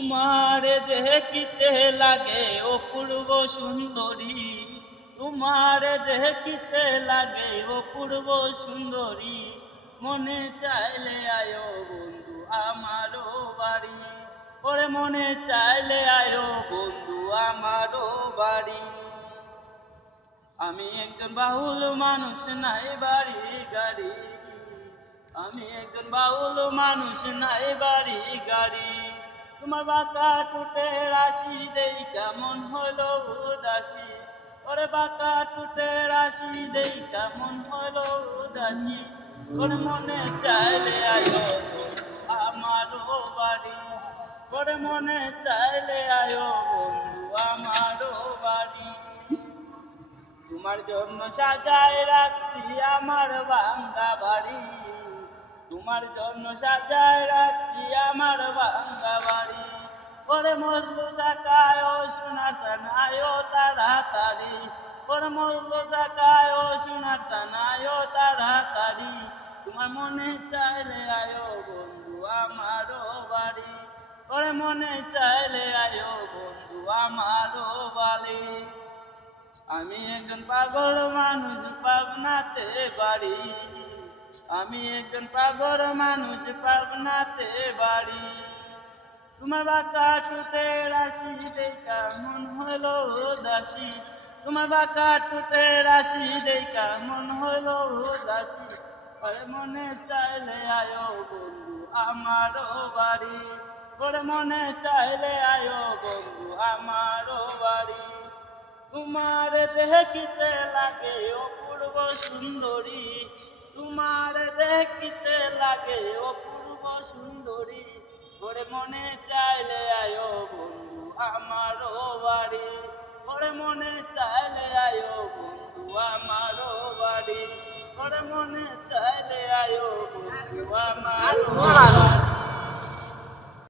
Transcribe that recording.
তোমার দেখিতে লাগে অপূর্ব সুন্দরী, তোমার দেখিতে লাগে অপূর্ব সুন্দরী, মনে চাইলে আয়ো বন্ধু আমারও বাড়ি, ওরে মনে চাইলে আয়ো বন্ধু আমারও বাড়ি। আমি একজন বাউল মানুষ, নাই বাড়ি গাড়ি, আমি একজন বাউল মানুষ, নাই বাড়ি গাড়ি। তোমার বাঁকা টুটের রাশি দেই কেমন হলো উদাসী, ওরে বাঁকা টুটের রাশি দেই কেমন হলো উদাসী, ওর মনে চাইলে আয়ো বন্ধু আমারও বাড়ি, ওর মনে চাইলে আয়ো বন্ধু আমারও বাড়ি। তোমার জন্য সাজায় রাখছি আমার ভাঙ্গা বাড়ি, তোমার জন্য সাজায় রাখছি আমার ভাঙ্গা বাড়ি, ওরে মরলো সাকায় ও সোনার তানায় ও তাড়াতাড়ি, ওরে মরলো সাকায় ও সোনার তানায় ও তাড়াতাড়ি। তোমার মনে চাইলে আয়ো বন্ধু আমারও বাড়ি, ওরে মনে চাইলে আয়ো বন্ধু আমারও বাড়ি। আমি একজন পাগল মানুষ পাবনাতে বাড়ি, আমি একজন পাগল মানুষ পাবনাতে বাড়ি। তোমার বাঁকা টুটে রাশি দেখা মন হলো দাসী, তোমার বাঁকা টুটে রাশি দেখা মন হলো দাসী, ওরে মনে চাইলে আয়ো বন্ধু আমারও বাড়ি, ওরে মনে চাইলে আয়ো বন্ধু আমারও বাড়ি। তোমার দেখিতে লাগে অপূর্ব সুন্দরী, তোমার দেখিতে লাগে অপূর্ব সুন্দরী, ওরে মনে চাইলে আয়ো বন্ধু আমারও বাড়ি, ওরে মনে চাইলে আয়ো বন্ধু আমারও বাড়ি, ওরে মনে চাইলে আয়ো বন্ধু আমারও বাড়ি।